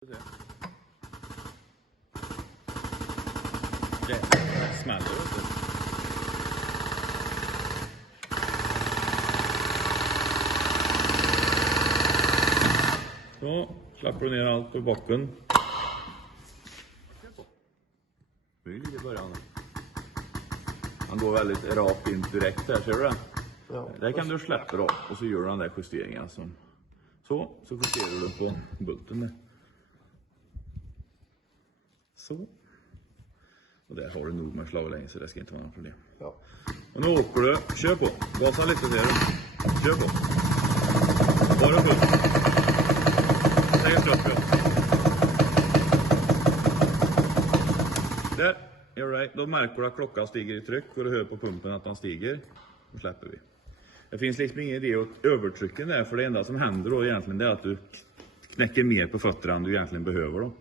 Det smäller inte. Så släpper du ner allt på bocken. Mycket i början. Han går väldigt rakt in direkt där, ser du det? Ja. Där kan du släppa då och så gör du den där justeringen som så justerar du på bulten där. Så. Och där har du nog med slaglängd så det ska inte vara något problem. Ja. Och nu åker du, kör på. Gasa lite ser du. Kör på. Bara fullt. Lägg upp ja. Där, you're right. Då märker du att klockan stiger i tryck och du hör på pumpen att den stiger. Då släpper vi. Det finns liksom ingen idé att övertrycka där, för det enda som händer då egentligen det är att du knäcker mer på fötterna än du egentligen behöver då.